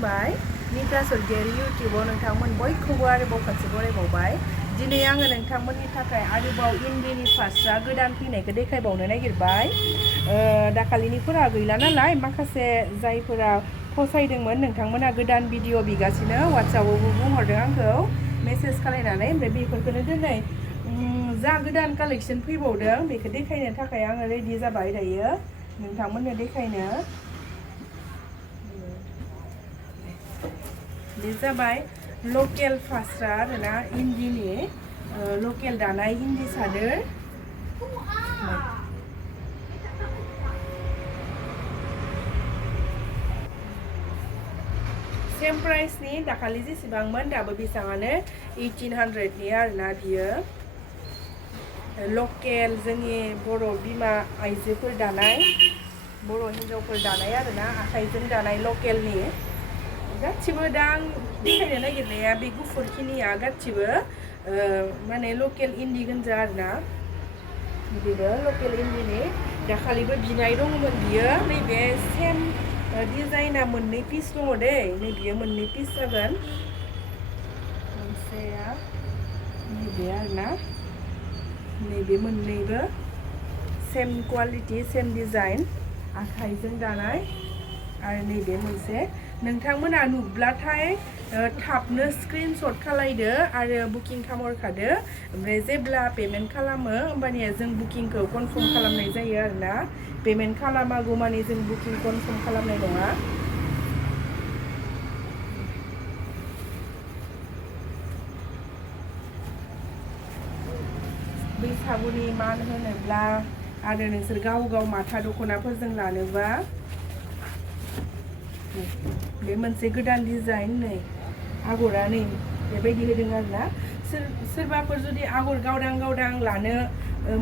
खुलुमबाय निता सरगियारि इउटिउबाव नोंथांमोन बयखौबो आरोबाव खनसे बरायबावबाय दिनै आङो नोंथांमोननि थाखाय आरोबाव इन्दिनि फास्रा गोदान फैनायखौ देखायबावनो नागिरबाय दाखालिनिफोरा गैला नालाय माखासे जायफोरा फसायदोंमोन नोंथांमोना गोदान भिडिअ बिगासिनो वाट्सएपआवबो बुंहरदों आंखौ मेसेज खालायनानै ओमफ्राय बेफोरखौनो दिनै जा गोदान कालेक्शन फैबावदों बेखौ देखायनो थाखाय आङो रेडि जाबाय दायो नोंथांमोननो देखायनो बे जाबाय लकेल फास्रा आरोना इन्दिनि लकेल दानाय इन्दि सादोर सेम प्राइसनि दाखालि जेसेबांमोन दाबो बेसेबाङानो 1800नि आरोना बियो लकेल जोंनि बर' बिमा आइजोफोर दानाय बर' हिन्जावफोर दानाय आरोना आखाइजों दानाय लकेलनि गासिबो दा आं देखायनो नागिरनाया बे गुफुरखिनिया गासिबो माने लकेल इन्दि गोजा आरोना बेबो लकेल इन्दिनि दाखालिबो बिनाय दङमोन बियो नैबे सेम डिजाइना मोननै पिस दङ दै नैबेयो मोननै पिस जागोन मोनसेया नैबे आरोना नैबे मोननैबो सेम क्वालिटि सेम डिजाइन आखाइजों दानाय आरो नैबे मोनसे नोंथांमोना नुब्लाथाय थाबनो स्क्रिनशट खालायदो आरो बुकिं खालामहरखादो ओमफ्राय जेब्ला पेमेन्ट खालामो होमबानिया जों बुकिंखौ कनफार्म खालामनाय जायो आरोना पेमेन्ट खालामागौमानि जों बुकिं कनफार्म खालामनाय नङा बैसागुनि मान होनोब्ला आरो नोंसोर गाव गाव माथा दख'नाफोरजों लानोबा बे मोनसे गोदान डिजाइन नै आगरा नै बेबायदि होदों आरोना सोरबाफोर जुदि आगर गावदां लानो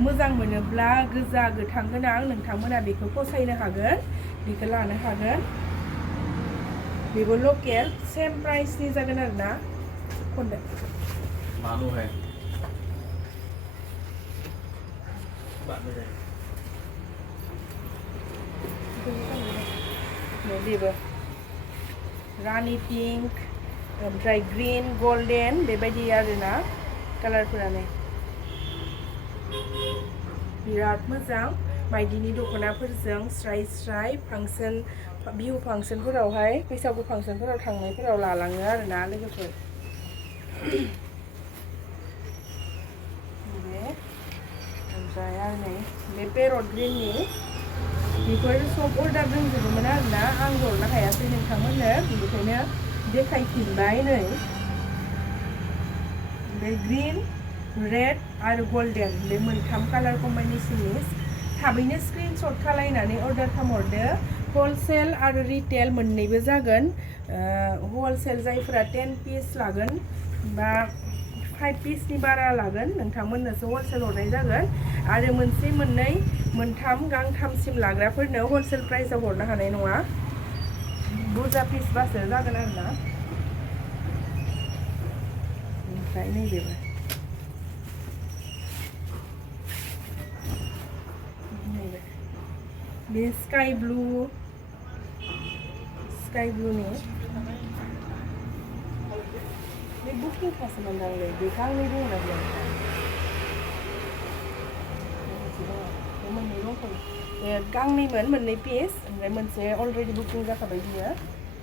मोजां मोनोब्ला गोजा गोथां गोनां नोंथांमोना बेखौ फसायनो हागोन बेखौ लानो हागोन बेबो लकेल सेम प्राइसनि जागोन आरोना खनदो मानो है बेबो रानी पिंक ओमफ्राय ग्रीन गोल्डन बेबायदि आरोना कालारफोरानो बिराद मोजां माइदिनि दख'नाफोरजों स्राय स्राय फांसन बिहु फांसनफोरावहाय बैसागु फांसनफोराव थांनायफोराव लालाङो आरोना लोगोफोर ओमफ्राय आरो नै बे पेरट ग्रिननि बेफोर सब अर्डार दंजोबोमोन आरोना आं हरनो हायासै नोंथांमोननो बेनिखायनो देखायफिनबाय नै बे ग्रीन रेड आरो गोल्डन बे मोनथाम कालार कम्बिनेशननि थाबैनो स्क्रिनशट खालायनानै अर्डार खालामहरदो हलसेल आरो रिटेल मोननैबो जागोन हलसेल जायफोरा 10 पिस लागोन बा 5 पिसनि बारा लागोन नोंथांमोननोसो हलसेल हरनाय जागोन आरो मोनसे मोननै मोनथाम गांथामसिम लाग्राफोरनो हलसेल प्राइसआव हरनो हानाय नङा बुरजा पिसबासो जागोन आरोना ओमफ्राय नैबेबो बे स्काई ब्लुनि बे बुकिं खासोमोन दांलै बे गांनै दंना बेयाव बे मोननै दंखौ बे गांनैमोन मोननै पिस ओमफ्राय मोनसे अलरेडि बुकिं जाखाबाय बियो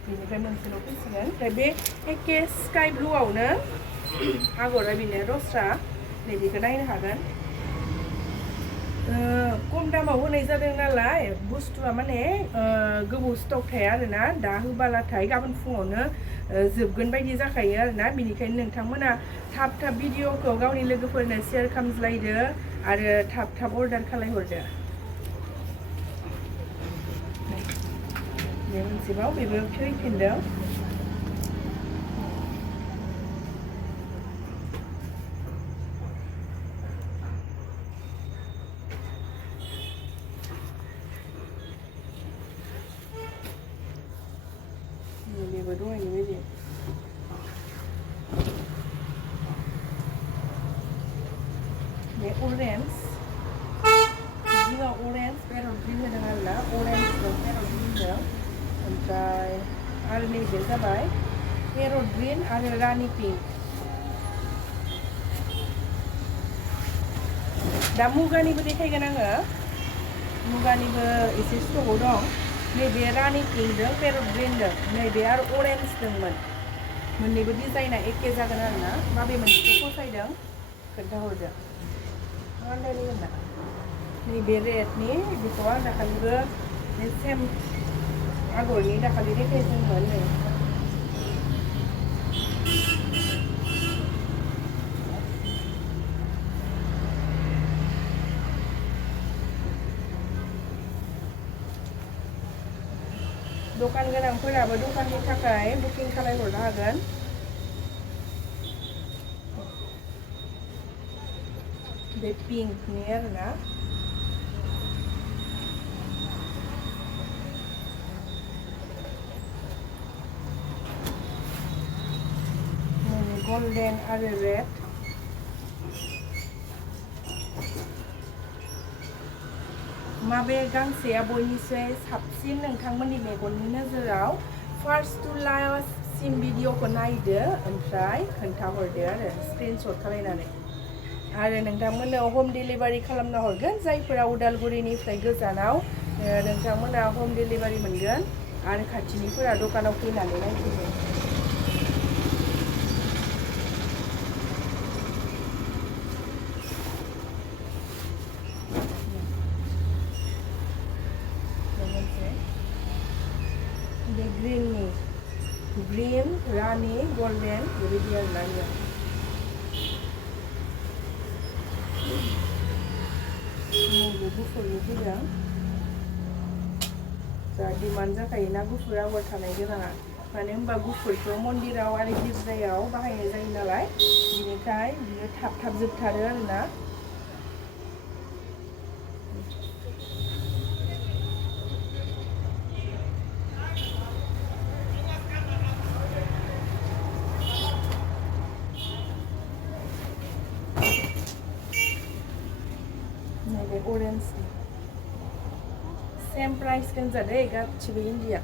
बेनिफ्राय मोनसेल' फैसिगोन ओमफ्राय बे एखे स्काई ब्लुआवनो आगरा बेनो दस्रा नैबेखौ नायनो हागोन खम दामाव होनाय जादों नालाय बुस्थुआ माने गोबाव स्टक थाया आरोना दा होबालाथाय गाबोन फुङावनो जोबगोन बायदि जाखायो आरोना बेनिखायनो नोंथांमोना थाब भिडिअखौ गावनि लोगोफोरनो शेयार खालामज्लायदो आरो थाब अर्डार खालायहरदो बे मोनसेबाव बेबो फैफिनदों बेबो दहायनि बायदि बे अरेन्ज जिङाव अरेन्ज पेरट ग्रिन होदों आरोना अरेन्जजों पेरट ग्रिनजों ओमफ्राय आरो नैबे जाबाय पेरट ग्रीन आरो रानी पिंक दा मुगानिबो देखायगोन आङो मुगानिबो एसे स्टकआव दं नैबे रानी पिंकजों पेरट ग्रीनजों नैबे आरो अरेन्ज दंमोन मोननैबो डिजाइना एखे जागोन आरो ना माबे मोनसेखौ फसायदों खोन्थाहरदो रायलायगोन ना नैबे रेडनि बेखौ आं दाखालिबो बे सेम आगरनि दाखालि देखायदोंमोन नै दखान गोनांफोराबो दखाननि थाखाय बुकिं खालामहरनो हागोन बे पिंकनि आरोना गोल्डन आरो रेड माबे गांसेया बयनिख्रुइ साबसिन नोंथांमोननि मेगननि नोजोराव फार्स्ट टु लास्टसिम भिडिअखौ नायदो ओमफ्राय खोन्थाहरदो आरो स्क्रिनशट खालामनानै आरो नोंथांमोननो हम डिलिभारि खालामना हरगोन जायफोरा उदालगुरिनिफ्राय गोजानाव नोंथांमोना हम डिलिभारि मोनगोन आरो खाथिनिफोरा दखानाव फैनानै नायफैगोन बे ग्रीननि ग्रीन रानी गोल्डन बेबायदि आरोना बेयो नैबे गुफुरनि फैदों जा डिमान्ड जाखायोना गुफुर आगर थानाय गोनाङा मानो होनबा गुफुरखौ मन्दिराव आरो गिर्जायाव बाहायनाय जायो नालाय बिनिखाय बियो थाब थाब जोबथारो आरोना नैबे ऑरेंज सेम प्राइस गोनजादे गासिबो इन्डिया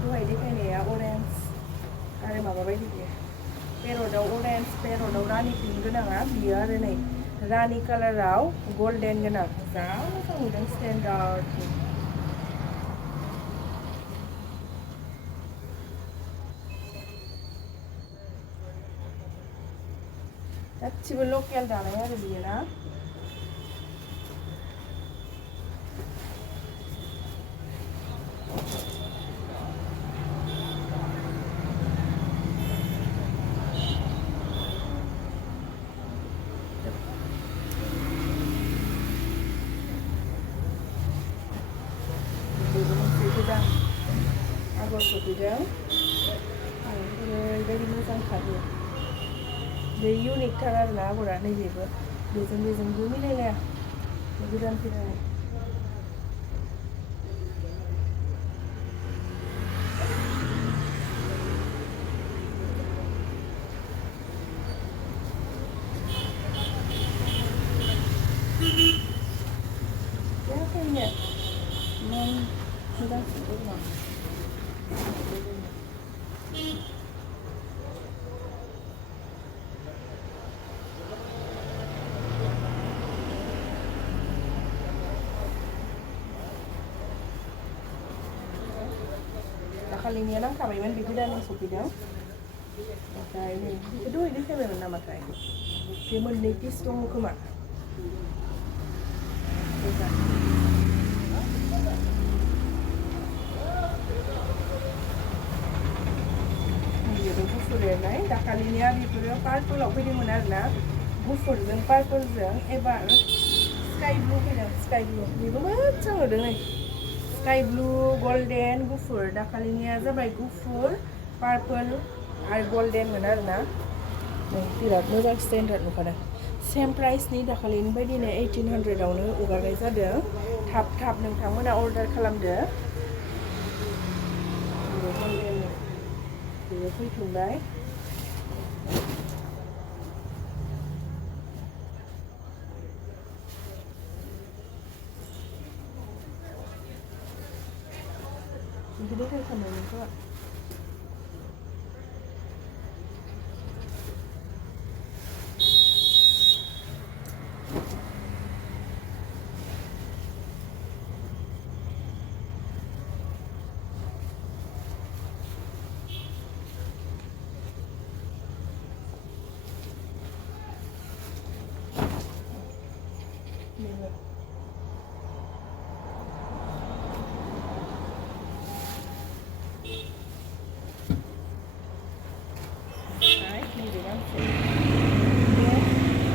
दहाय देखायनाया ऑरेंज आरो माबा बायदि बियो पेरटआव ऑरेंज पेरटआव रानी पिंक गोनाङा बियो आरो नै रानी कालाराव गोल्डन गोनां जा मोजां नुदों स्टेन्डार्ड गासिबो लकेल दानाय आरो बियो ना गोदान आगर सफैदों ओरैबायदि मोजांथार बे इउनिकथार आरोना आगरा नैबेबो बेजोंबो मिलायलाया गोदान फैनानै kayaknya sudah sempurna kalinya nangkabaयमोन bे गोदान सफैदों ओमफ्राय नै बेखौ दहाय देखायबायमोन नामाथाय बे मोननै पिस दङ खोमा बेबो गुफुर एरनाय दाखालिनिया बेफोरो पार्पलआव फैदोंमोन आरोना गुफुरजों पार्पलजों एबार स्काई ब्लू फैदों स्काई ब्लू बेबो मोजां नुदों नै स्काई ब्लू गोल्डन गुफुर दाखालिनिया जाबाय गुफुर पार्पल आरो गोल्डनमोन आरोना नै बिराद मोजां स्टेन्डार्ड नुखादों सेम प्राइसनि दाखालिनि बायदिनो 1800आवनो हगारनाय जादों थाब थाब नोंथांमोना अर्डार खालामदो बेयो फैफिनबाय बेखौ देखायखांबाय नोंखौ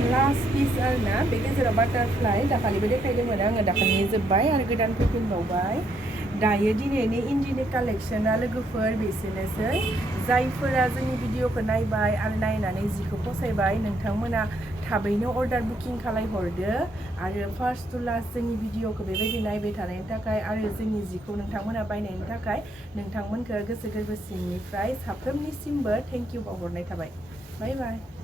लास्ट पिस आरोना बे गेजेराव बाटारफ्लाइ दाखालिबो देखायदोंमोन आङो दाखालि जोब्बाय आरो गोदान फैफिनबावबाय दायो दिनैनि इन्दिनि कालेक्सना लोगोफोर बेसेनोसै जायफोरा जोंनि भिडिअखौ नायबाय आरो नायनानै जिखौ फसायबाय नोंथांमोना थाबैनो अर्डार बुकिं खालायहरदो आरो फार्स्ट टु लास्ट जोंनि भिडिअखौ बेबायदि नायबाय थानायनि थाखाय आरो जोंनि जिखौ नोंथांमोना बायनायनि थाखाय नोंथांमोनखौ गोसो गोरबो सिंनिफ्राय साफ्रोमनिसिमबो थेंक इउ बावहरनाय थाबाय बाय बाय